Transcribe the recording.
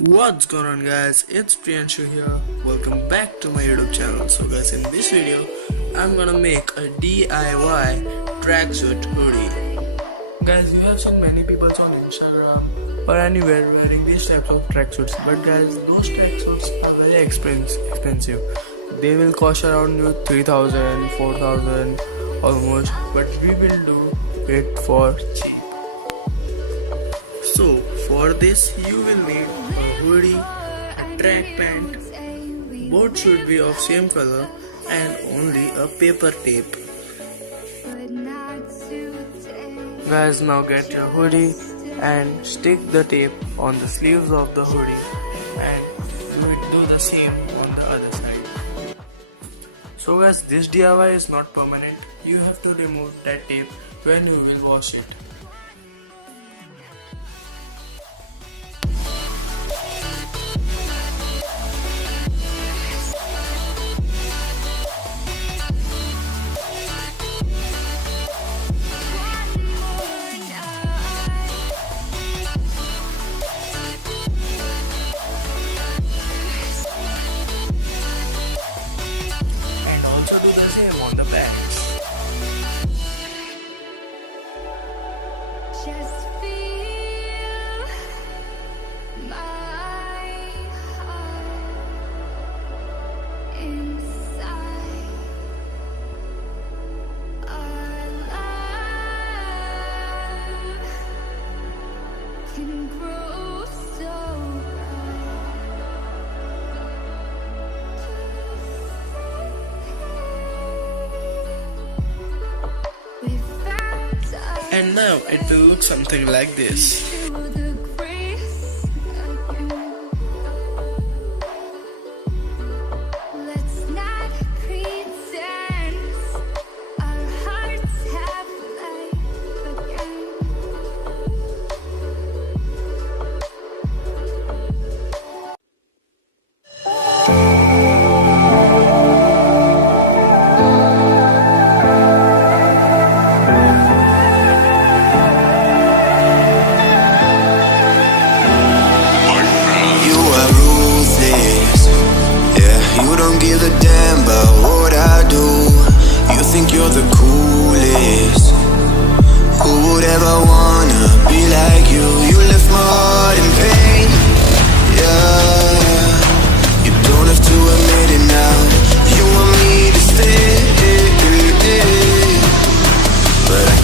What's going on, guys? It's Priyanshu here. Welcome back to my YouTube channel. So guys, in this video I'm gonna make a DIY tracksuit hoodie. Guys, you have seen many people on Instagram or anywhere wearing these types of tracksuits, but guys, those tracksuits are very expensive. They will cost around you 3,000, 4,000 almost, but we will do it for cheap. So for this you will need a hoodie, a track pant, both should be of same color, and only a paper tape. Guys, now get your hoodie and stick the tape on the sleeves of the hoodie and do the same on the other side. So guys, this DIY is not permanent. You have to remove that tape when you will wash it. Also do the same on the back. Just feel my heart inside. Our love can grow so And now it will look something like this. You don't give a damn about what I do. You think you're the coolest. Who would ever wanna be like you? You left my heart in pain, yeah. You don't have to admit it now. You want me to stay, but I